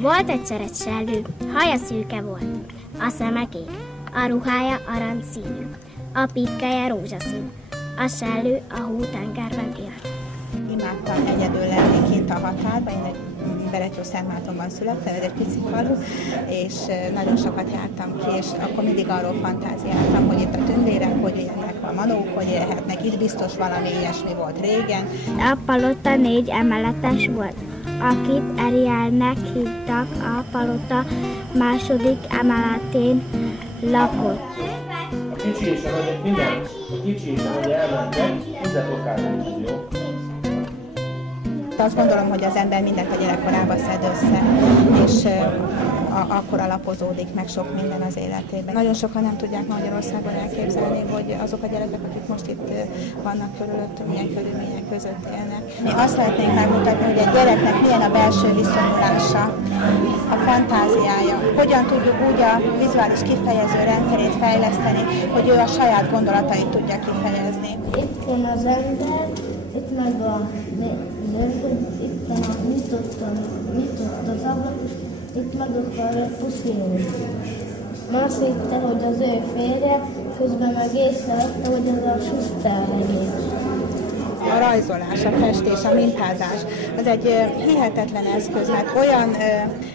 Volt egyszer egy sellő, haja szőke volt, a szeme kék, a ruhája aranyszínű, a pitkája rózsaszín. A sellő a hótengerben élt. Imádtam egyedül lenni kint a határban, én egy Beretyó-Szentmártonban születtem, ez egy pici falu, és nagyon sokat jártam ki, és akkor mindig arról fantáziáltam, hogy itt a tündérek, hogy élnek a manók, hogy élhetnek, itt biztos valami ilyesmi volt régen. A palota 4 emeletes volt, akit Arielnek hívtak, a palota második emeletén lakott. A kicsi és a nagy, minden, a kicsi és a nagy elmentek, minden okádnak, jó? Azt gondolom, hogy az ember mindent a gyerekkorában szed össze, és akkor alapozódik meg sok minden az életében. Nagyon sokan nem tudják Magyarországon elképzelni, hogy azok a gyerekek, akik most itt vannak körülöttünk, milyen körülmények között élnek. Mi azt szeretnénk megmutatni, hogy egy gyereknek milyen a belső viszonyulása, a fantáziája, hogyan tudjuk úgy a vizuális kifejező rendszerét fejleszteni, hogy ő a saját gondolatait tudja kifejezni. Itt van az ember, itt meg a itt nyitott az ablak, itt meg akarja puszilni. Azt hitte, hogy az ő férje, közben meg észrevette, hogy ez a Schuster legény. A rajzolás, a festés, a mintázás, az egy hihetetlen eszköz, mert olyan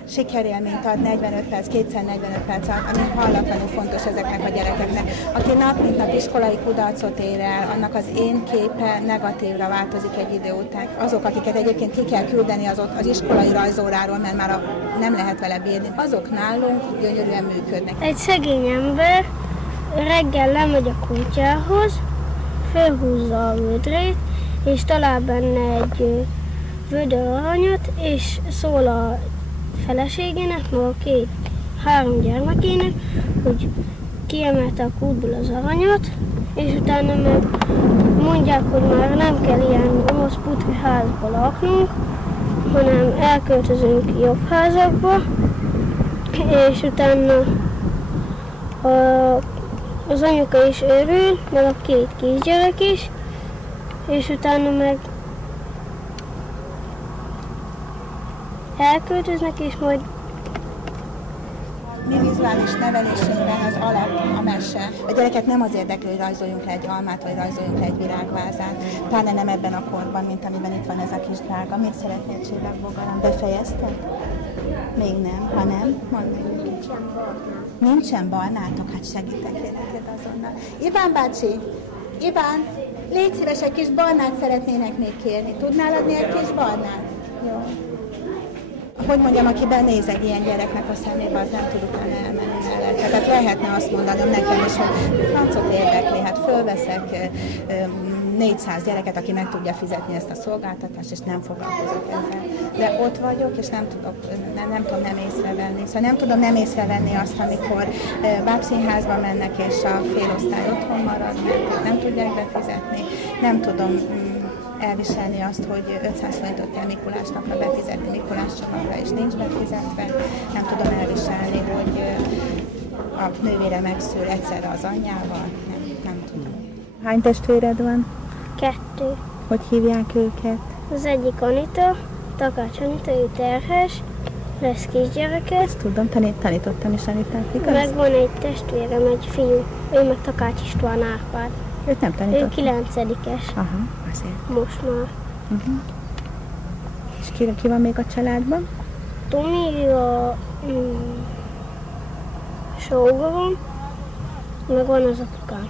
sikerélményt ad 45 perc, 2x45 perc alatt, ami hallatlanul fontos ezeknek a gyerekeknek. Aki nap mint nap iskolai kudarcot ér el, annak az én képe negatívra változik egy idő után. Azok, akiket egyébként ki kell küldeni az iskolai rajzóráról, mert már nem lehet vele bírni, azok nálunk gyönyörűen működnek. Egy szegény ember reggel lemegy a kutyához, fölhúzza a vödrét, és talál benne egy vödör aranyat, és szól a feleségének, meg a 2-3 gyermekének, hogy kiemelte a kútból az aranyat, és utána meg mondják, hogy már nem kell ilyen rossz putri házba laknunk, hanem elköltözünk jobb házakba, és utána az anyuka is örül, meg a 2 kisgyerek is, és utána meg elköltöznek, és majd... Mi vizuális nevelésünkben az alap a mese. A gyereket nem az érdekli, hogy rajzoljunk le egy almát, vagy rajzoljunk le egy virágvázát. Pláne nem ebben a korban, mint amiben itt van ez a kis drága. Mit szeretnél, csillagbogaram? Befejezted? Még nem. Ha nem, mondd meg. Nincsen barnátok? Hát segítek neked azonnal. Iván bácsi! Iván! Légy szíves, egy kis barnát szeretnének még kérni. Tudnál adni egy kis barnát? Jó. Hogy mondjam, aki benéz egy ilyen gyereknek a szemébe, az nem tud utána elmenni mellett. Tehát lehetne azt mondanom nekem is, hogy francot érdekli, hát fölveszek 400 gyereket, aki meg tudja fizetni ezt a szolgáltatást, és nem foglalkozok ezzel. De ott vagyok, és nem tudom nem észrevenni. Szóval nem tudom nem észrevenni azt, amikor bábszínházba mennek, és a félosztály otthon marad, mert nem tudják befizetni. Nem tudom elviselni azt, hogy 500 forintot kell Mikulás napra befizetni Mikulás csomagra, és nincs befizetve. Nem tudom elviselni, hogy a nővére megszül egyszerre az anyjával. Nem tudom. Hány testvéred van? 2. Hogy hívják őket? Az egyik Anita, Takács Anita, ő terhes, lesz kisgyereke. Ezt tudom, tanítottam is Anitát, igaz? Meg van egy testvérem, egy fiú, ő meg Takács István Árpád. Őt nem tanítottam. Ő 9-es. Aha, azért. Most már. És ki van még a családban? Tomi, a sógorom, meg van az apukám.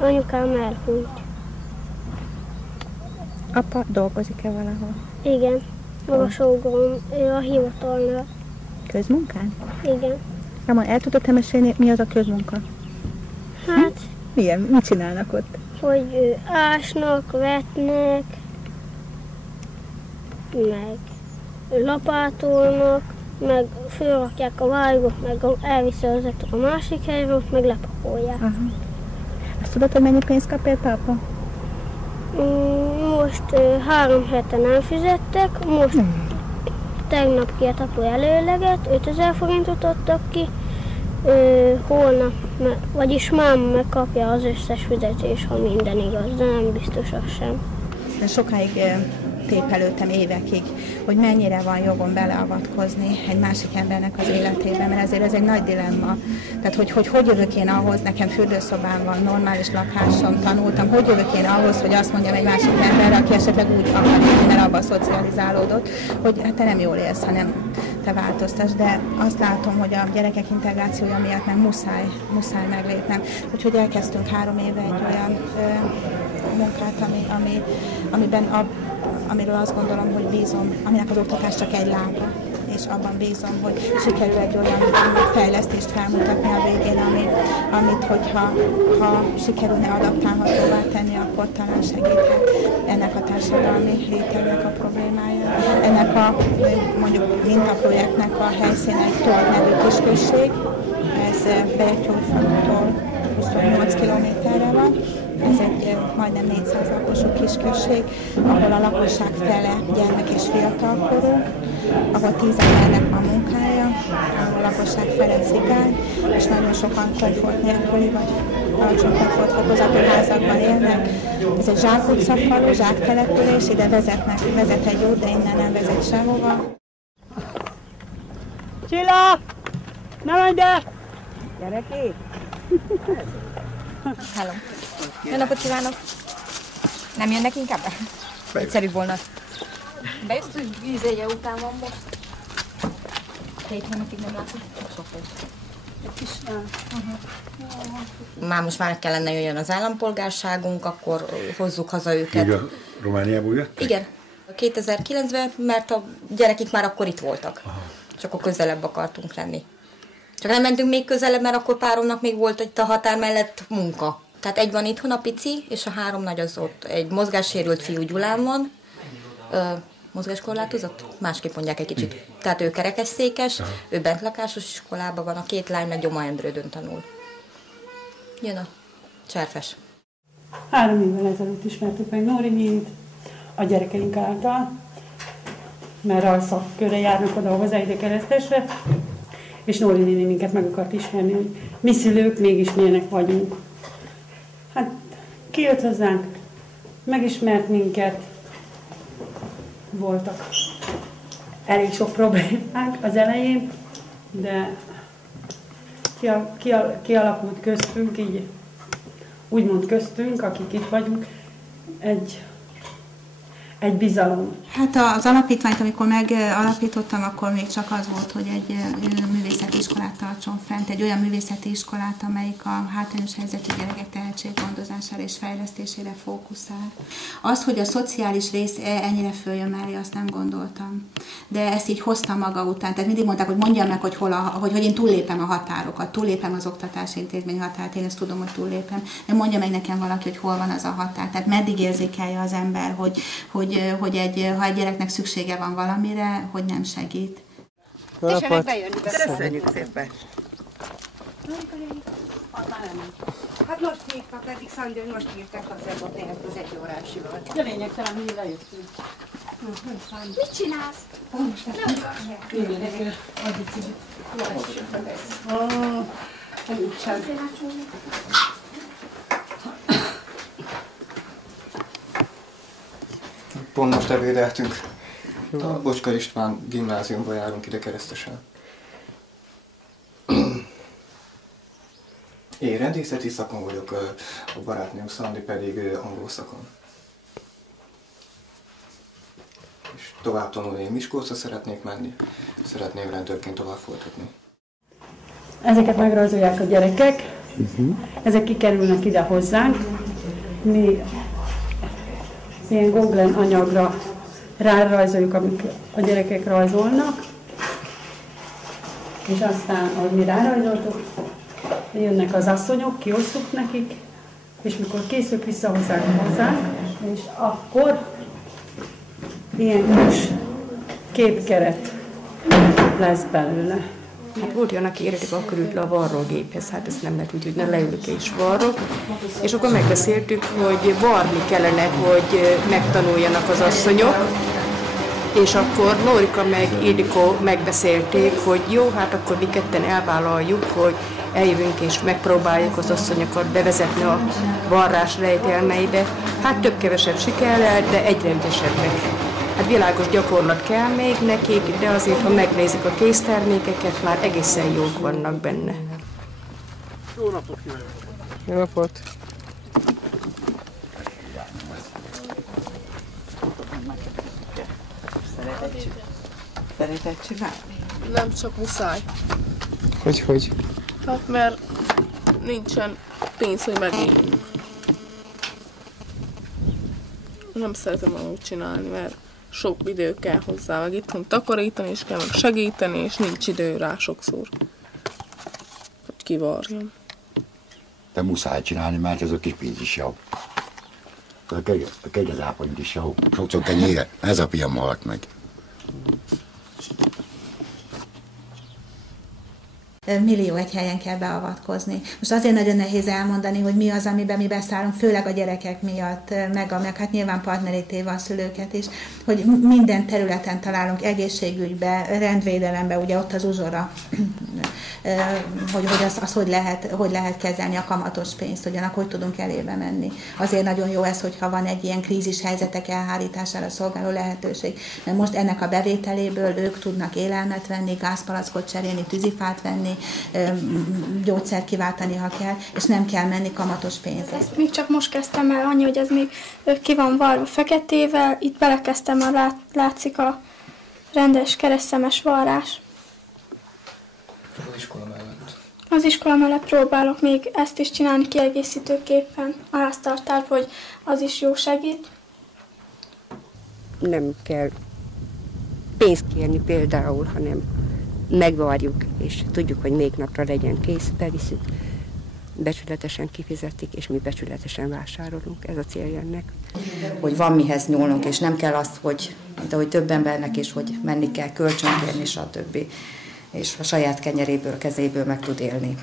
Anyukám elhunyt. Apa dolgozik-e valahol? Igen, meg a sógorom, ő a hivatalnál. Közmunkán? Igen. Ramon, el tudod mesélni, mi az a közmunka? Hát... Milyen? Mit csinálnak ott? Hogy ásnak, vetnek, meg lapátolnak, meg fölrakják a válygot, meg elviszi az a másik helyre, meg lepakolják. Aha. Azt tudod, hogy mennyi pénzt kap egy apa? Most 3 hete nem fizettek, most tegnap kért apu előleget, 5000 forintot adtak ki, holnap, vagyis máma megkapja az összes fizetés, ha minden igaz, de nem biztos az sem. Sokáig tépelődtem évekig, hogy mennyire van jogom beleavatkozni egy másik embernek az életében, mert ezért ez egy nagy dilemma. Tehát, hogy jövök én ahhoz, nekem fürdőszobám van, normális lakásom, tanultam, hogy jövök én ahhoz, hogy azt mondjam egy másik emberre, aki esetleg úgy akar élni, mert abban szocializálódott, hogy hát te nem jól élsz, hanem te változtass, de azt látom, hogy a gyerekek integrációja miatt meg muszáj meglépnem. Úgyhogy elkezdtünk 3 éve egy olyan munkát, amiről azt gondolom, hogy bízom, aminek az oktatás csak egy lába, és abban bízom, hogy sikerül egy olyan fejlesztést felmutatni a végén, amit hogyha sikerülne adaptálhatóvá tenni, akkor talán segíthet ennek a társadalmi rétegnek a problémája. Ennek a mondjuk mintaprojektnek a helyszíne egy Tord nevű kisközség, ez Betyóújfaluttól 28 kilométerre van. Ez egy majdnem 400 lakosú kisközség, ahol a lakosság fele gyermek és fiatalkorú, ahol 10 embernek van munkája, ahol a lakosság fele cigány, és nagyon sokan komfort nélküli vagy alacsony komfortfokozatú házakban élnek. Ez egy zsákutcafalu, zsáktelepülés, ide vezet egy út, de innen nem vezet sehova. Csilla! Ne menj be! Gyere ki! Hello. Jó napot kívánok! Nem jönnek inkább be? Egyszerűbb volna. Bejössz, hogy vízélye után van most? 7 hónapig nem látom. Sok volt. Már most már kellene jöjjön az állampolgárságunk, akkor hozzuk haza őket. Még a Romániából jöttek? Igen. 2009-ben, mert a gyerekek már akkor itt voltak. Aha. És akkor közelebb akartunk lenni. Csak nem mentünk még közelebb, mert akkor páromnak még volt itt a határ mellett munka. Tehát egy van itthon, a pici, és a 3 nagy az ott. Egy mozgássérült fiú, Gyulán van, mozgáskorlátozott, másképp mondják egy kicsit. Tehát ő kerekesszékes, ő bentlakásos iskolában van, a 2 lány meg Gyoma Endrődön tanul. Jön a Cserfes. 3 évvel ezelőtt ismertük meg Nórinyit a gyerekeink által, mert alszakkörre járnak oda hozzá ide Keresztesre, és Nóri néni minket meg akart ismerni, hogy mi szülők mégis milyenek vagyunk. Hát kijött hozzánk, megismert minket, voltak elég sok problémák az elején, de kialakult köztünk, így úgymond köztünk, akik itt vagyunk, egy bizalom. Hát az alapítványt, amikor megalapítottam, akkor még csak az volt, hogy egy művészeti iskolát tartson fent, egy olyan művészeti iskolát, amelyik a hátrányos helyzetű gyerekek tehetséggondozására és fejlesztésére fókuszál. Az, hogy a szociális rész ennyire följön mellé, azt nem gondoltam. De ezt így hoztam maga után. Tehát mindig mondták, hogy mondjam meg, hogy én túllépem a határokat, túllépem az oktatási intézmény határt, én ezt tudom, hogy túllépem. De mondja meg nekem valaki, hogy hol van az a határ. Tehát meddig érzékelje az ember, hogy ha egy gyereknek szüksége van valamire, hogy nem segít. Köszönjük szépen! Hát most hívtak, eddig Szandő, most hívtak az ebből tényleg az 1 órásival. De lényegtelen, hogy lejöttünk. Mit csinálsz? Igen, addig cigit. Pont most ebédeltünk. A Bocska István gimnáziumba járunk ide Keresztesen. Én rendészeti szakon vagyok, a barátnőm Szandi pedig angol szakon. És tovább tanulni, én Miskolcra szeretnék menni, szeretném rendőrként tovább folytatni. Ezeket megrajzolják a gyerekek, ezek kikerülnek ide hozzánk. Mi ilyen Goblen anyagra rárajzoljuk, amik a gyerekek rajzolnak, és aztán, ahogy mi rárajzoltuk, jönnek az asszonyok, kiosztjuk nekik, és mikor készül, visszahozzák hozzánk, és akkor ilyen kis képkeret lesz belőle. Hát volt olyan, aki eredetileg akkor ült le a varrógéphez, hát ezt nem lehet úgy, hogy ne leülök és varrok. És akkor megbeszéltük, hogy varni kellene, hogy megtanuljanak az asszonyok. És akkor Nórika meg Ildikó megbeszélték, hogy jó, hát akkor mi ketten elvállaljuk, hogy eljövünk és megpróbáljuk az asszonyokat bevezetni a varrás rejtelmeibe. Hát több-kevesebb sikerrel, de egyre ügyesebbek. Hát világos gyakorlat kell még nekik, de azért, ha megnézik a késztermékeket, már egészen jók vannak benne. Jó napot kívánok! Jó napot! Szereted csinálni? Nem csak muszáj. Hogy? Hát mert nincsen pénz, hogy megéljünk. Nem szeretem amúgy csinálni, mert sok idő kell hozzá, meg itthon takarítani is kell, meg segíteni, és nincs idő rá sokszor, hogy kivarjam. De muszáj csinálni, mert ez a kis pénz is jó. A kegyezáponyit is jó. Sokszor kenyére, ez a piam halt meg. Millió egy helyen kell beavatkozni. Most azért nagyon nehéz elmondani, hogy mi az, amiben mi beszállunk, főleg a gyerekek miatt, meg hát nyilván partnerítéve a szülőket is, hogy minden területen találunk, egészségügybe, rendvédelembe, ugye ott az uzsora, hogy azt hogy lehet kezelni a kamatos pénzt, ugyanakkor hogy tudunk elébe menni. Azért nagyon jó ez, hogyha van egy ilyen krízis helyzetek elhárítására szolgáló lehetőség, mert most ennek a bevételéből ők tudnak élelmet venni, gázpalackot cserélni, tűzifát venni, gyógyszert kiváltani, ha kell, és nem kell menni kamatos pénzért. Ezt még csak most kezdtem el, annyi, hogy ez még ki van varva feketével, itt belekezdtem, látszik a rendes keresztszemes varrás. Az iskola mellett. Az iskola mellett próbálok még ezt is csinálni kiegészítőképpen a háztartásban, hogy az is jó segít. Nem kell pénzt kérni például, hanem megvárjuk, és tudjuk, hogy még napra legyen kész, beviszük, becsületesen kifizetik, és mi becsületesen vásárolunk. Ez a célja ennek. Hogy van mihez nyúlnunk, és nem kell azt, hogy, mint ahogy több embernek is, hogy menni kell kölcsönkérni, stb. És a saját kenyeréből, kezéből meg tud élni.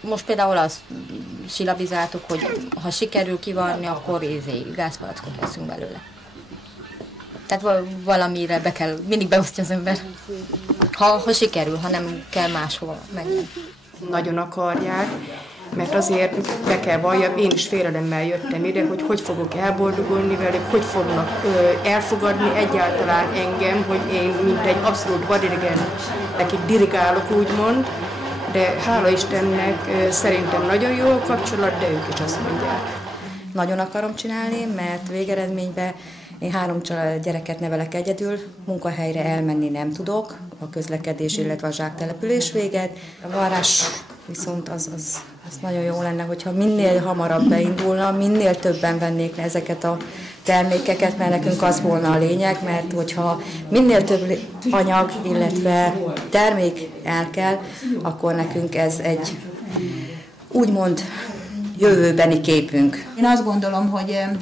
Most például azt silabizáltuk, hogy ha sikerül kivarni, akkor gázpalackot veszünk belőle. Tehát valamire mindig beosztja az ember. Ha sikerül, ha nem kell máshova menni. Nagyon akarják, mert azért be kell valljam, én is félelemmel jöttem ide, hogy fogok elboldogulni velük, hogy fognak elfogadni egyáltalán engem, hogy én mint egy abszolút vadidegen nekik dirigálok, úgymond, de hála Istennek szerintem nagyon jó a kapcsolat, de ők is azt mondják. Nagyon akarom csinálni, mert végeredményben én 3 gyereket nevelek egyedül, munkahelyre elmenni nem tudok, a közlekedés, illetve a zsáktelepülés véget. A varrás viszont az nagyon jó lenne, hogyha minél hamarabb beindulna, minél többen vennék le ezeket a termékeket, mert nekünk az volna a lényeg, mert hogyha minél több anyag, illetve termék el kell, akkor nekünk ez egy úgymond jövőbeni képünk. Én azt gondolom,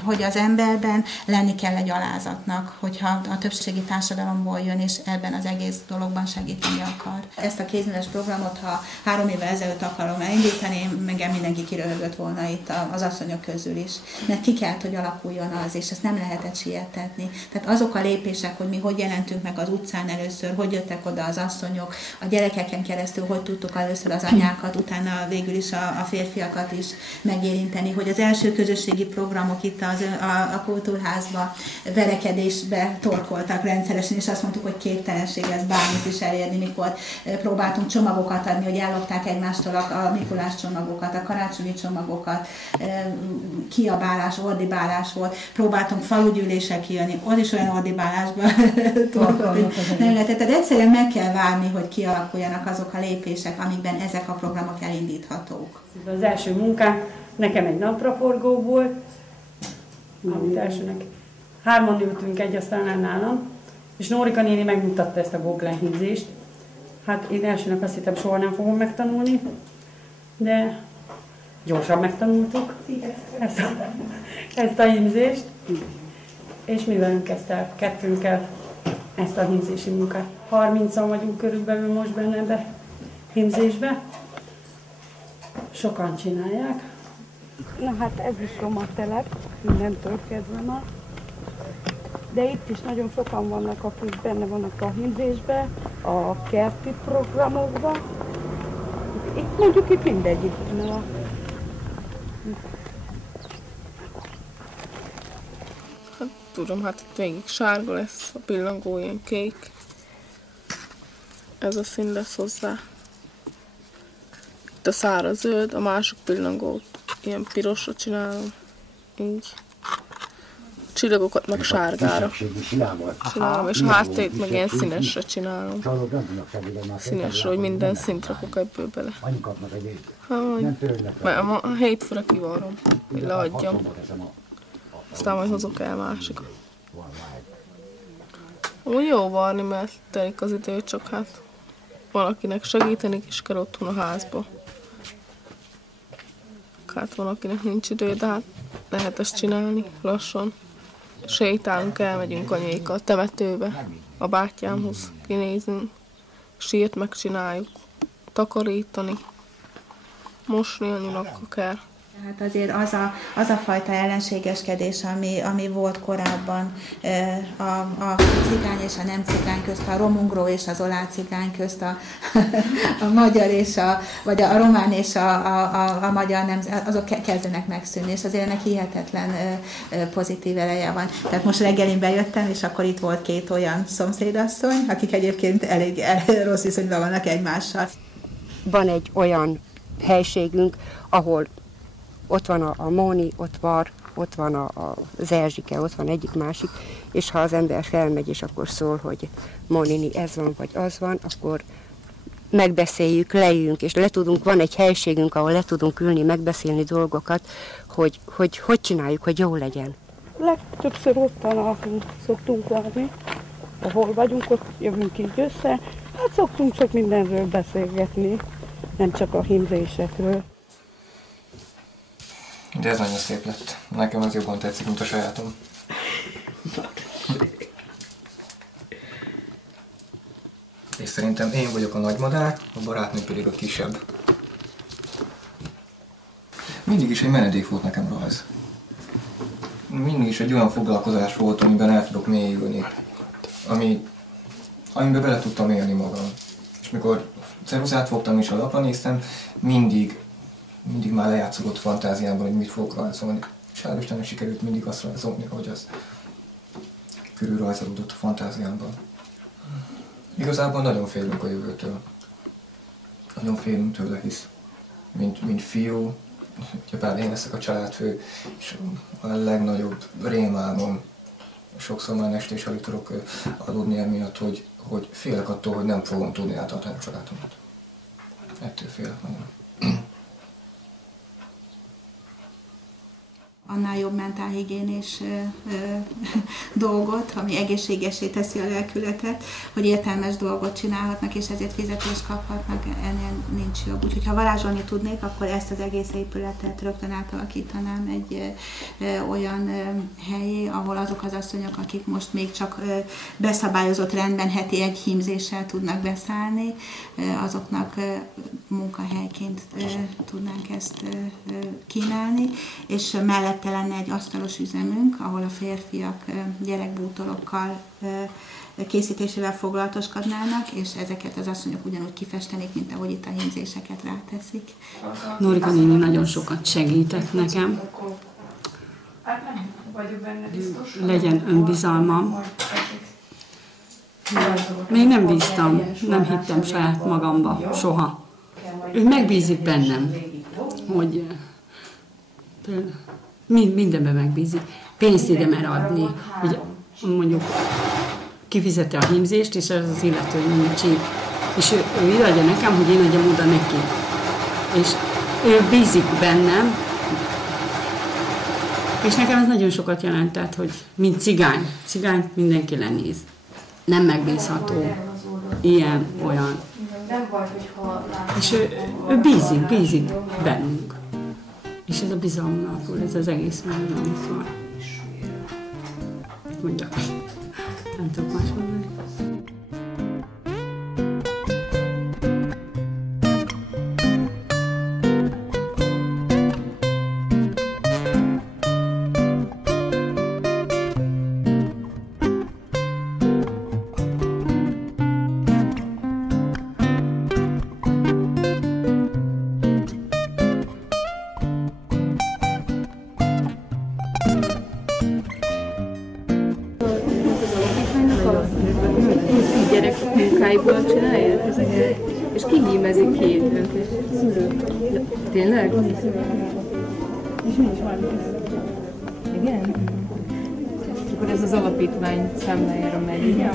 hogy az emberben lenni kell egy alázatnak, hogyha a többségi társadalomból jön, és ebben az egész dologban segíteni akar. Ezt a kézműves programot, ha 3 évvel ezelőtt akarom elindítani, engem mindenki kiröhögött volna itt az asszonyok közül is. Mert ki kellett, hogy alakuljon az, és ezt nem lehetett sietetni. Tehát azok a lépések, hogy mi hogy jelentünk meg az utcán először, hogy jöttek oda az asszonyok, a gyerekeken keresztül, hogy tudtuk először az anyákat, utána végül is a férfiakat is megérinteni, hogy az első közösségi programok itt a kultúrházba verekedésbe torkoltak rendszeresen, és azt mondtuk, hogy képtelenség lesz bármit is elérni, mikor próbáltunk csomagokat adni, hogy ellopták egymástól a Mikulás csomagokat, a karácsonyi csomagokat, kiabálás, ordibálás volt, próbáltunk falugyűlések kijönni, az is olyan ordibálásba torkolni. Nem lehetett, tehát egyszerűen meg kell várni, hogy kialakuljanak azok a lépések, amikben ezek a programok elindíthatók. Az első munkánk nekem egy napraforgó volt, amit elsőnek 3-an ültünk egy asztalnál nálam, és Nórika néni megmutatta ezt a goblen hímzést. Hát én elsőnek azt hittem, soha nem fogom megtanulni, de gyorsan megtanultuk ezt a hímzést, és mi velünk kezdte kettőnkkel ezt a hímzési munkát. 30-an vagyunk körülbelül most benne ebbe hímzésbe. Sokan csinálják. Na hát ez is roma telep, mindentől kezdve már. De itt is nagyon sokan vannak, akik benne vannak a hímzésben, a kerti programokban. Itt mondjuk itt mindegyik. tudom, hát itt végig sárga lesz, a pillangó ilyen kék. Ez a szín lesz hozzá. Itt a szára zöld, a másik pillangót ilyen pirosra csinálom. Így. A csillagokat meg sárgára csinálom, és a háttét meg ilyen színesre csinálom. Színesre, hogy minden szint rakok ebből bele. A hétfőre kivarrom, hogy leadjam. Aztán majd hozok el másikat. Úgy jó varni, mert telik az idő, csak hát valakinek segíteni is kell otthon a házba. Hát van, akinek nincs idő, de hát lehet ezt csinálni lassan. Sétálunk, elmegyünk anyékkal a temetőbe, a bátyámhoz kinézünk, sírt megcsináljuk, takarítani, mosni anyunak kell. Hát azért az a fajta ellenségeskedés, ami volt korábban a cigány és a nem cigány közt, a romungró és az olá cigány közt, a magyar és vagy a román és a magyar azok kezdenek megszűnni, és azért ennek hihetetlen pozitív eleje van. Tehát most reggelin bejöttem, és akkor itt volt 2 olyan szomszédasszony, akik egyébként elég rossz viszonyban vannak egymással. Van egy olyan helységünk, ahol ott van a Móni, ott van az Erzsike, ott van egyik-másik, és ha az ember felmegy, és akkor szól, hogy Mónini, ez van, vagy az van, akkor megbeszéljük, leüljünk, és van egy helységünk, ahol le tudunk ülni, megbeszélni dolgokat, hogy csináljuk, hogy jó legyen. Legtöbbször ottan szoktunk várni, ahol vagyunk, ott jövünk így össze, hát szoktunk csak mindenről beszélgetni, nem csak a hímzésekről. De ez nagyon szép lett. Nekem az jobban tetszik, mint a sajátom. És szerintem én vagyok a nagy madár, a barátnő pedig a kisebb. Mindig is egy menedék volt nekem rajz. Mindig is egy olyan foglalkozás volt, amiben el tudok mélyülni. Amiben bele tudtam élni magam. És mikor ceruzát fogtam és a lapra néztem, mindig már lejátszódott fantáziámban, hogy mit fogok rajzolni. És hál' Istennek sikerült mindig azt rajzolni, hogy az körülrajzolódott a fantáziámban. Igazából nagyon félünk a jövőtől. Nagyon félünk tőle, hisz mint fiú, ugyebár én leszek a családfő, és a legnagyobb rémálmom, sokszor már este is alig tudok aludni emiatt, hogy félek attól, hogy nem fogom tudni átadni a családomat. Ettől félek nagyon. Annál jobb mentálhigiénés dolgot, ami egészségessé teszi a lelkületet, hogy értelmes dolgot csinálhatnak, és ezért fizetést kaphatnak, ennél nincs jobb. Úgyhogy ha varázsolni tudnék, akkor ezt az egész épületet rögtön átalakítanám egy olyan helyé, ahol azok az asszonyok, akik most még csak beszabályozott rendben heti egy hímzéssel tudnak beszállni, azoknak munkahelyként tudnánk ezt kínálni, és mellette lenne egy asztalos üzemünk, ahol a férfiak gyerekbútorokkal készítésével foglalatoskodnának, és ezeket az asszonyok ugyanúgy kifestenék, mint ahogy itt a hímzéseket ráteszik. Norika néni nagyon sokat segített nekem. Legyen önbizalmam. Még nem bíztam, nem hittem saját magamba soha. Ő megbízik bennem, hogy mindenben megbízik. Pénzt ide mer adni, hogy mondjuk kifizeti a hímzést, és az az illető nincs így. És ő adja nekem, hogy én adjam oda neki. És ő bízik bennem, és nekem ez nagyon sokat jelentett, hogy mint cigány. Cigányt mindenki lenéz. Nem megbízható. Ilyen, olyan. És ő bízik bennünk. És ez a bizalomnak, ez az egész mellett, amit van. Mondjak. Nem tudok más mondani. gyerek munkáiból csinálják ezeket? És ki hímezik ki őket? Szülők. Tényleg? És mi is van. Igen? És akkor ez az alapítvány számlájára megy, ugye?